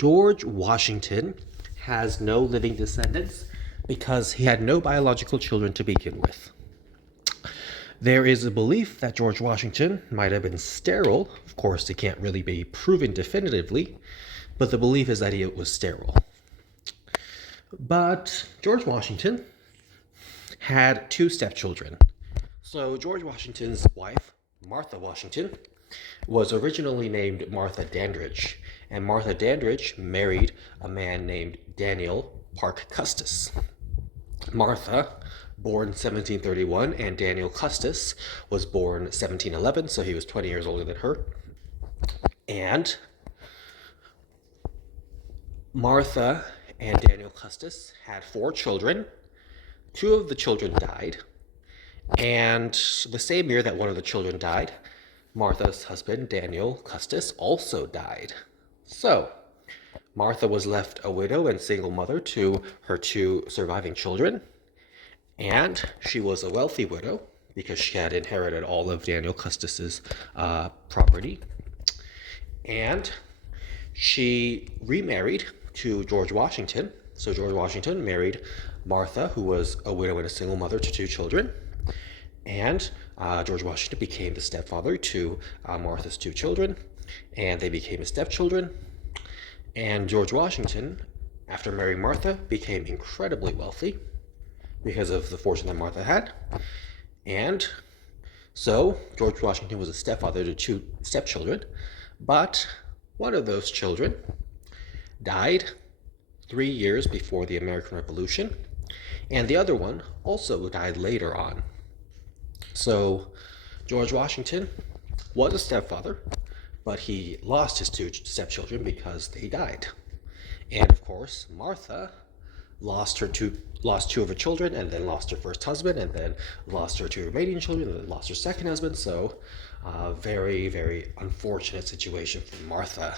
George Washington has no living descendants because he had no biological children to begin with. There is a belief that George Washington might have been sterile. Of course, it can't really be proven definitively, but the belief is that he was sterile. But George Washington had two stepchildren. So George Washington's wife, Martha Washington, was originally named Martha Dandridge, and Martha Dandridge married a man named Daniel Parke Custis. Martha, born 1731, and Daniel Custis was born 1711, so he was 20 years older than her. And Martha and Daniel Custis had 4 children. 2 of the children died, and the same year that one of the children died, Martha's husband, Daniel Custis, also died. So, Martha was left a widow and single mother to her 2 surviving children, and she was a wealthy widow because she had inherited all of Daniel Custis's property. And she remarried to George Washington. So George Washington married Martha, who was a widow and a single mother to 2 children. And George Washington became the stepfather to Martha's 2 children, and they became his stepchildren. And George Washington, after marrying Martha, became incredibly wealthy because of the fortune that Martha had. And so George Washington was a stepfather to 2 stepchildren, but one of those children died 3 years before the American Revolution, and the other one also died later on. So George Washington was a stepfather, but he lost his 2 stepchildren because they died. And of course, Martha lost 2 of her children, and then lost her first husband, and then lost her 2 remaining children, and then lost her second husband. So very, very unfortunate situation for Martha.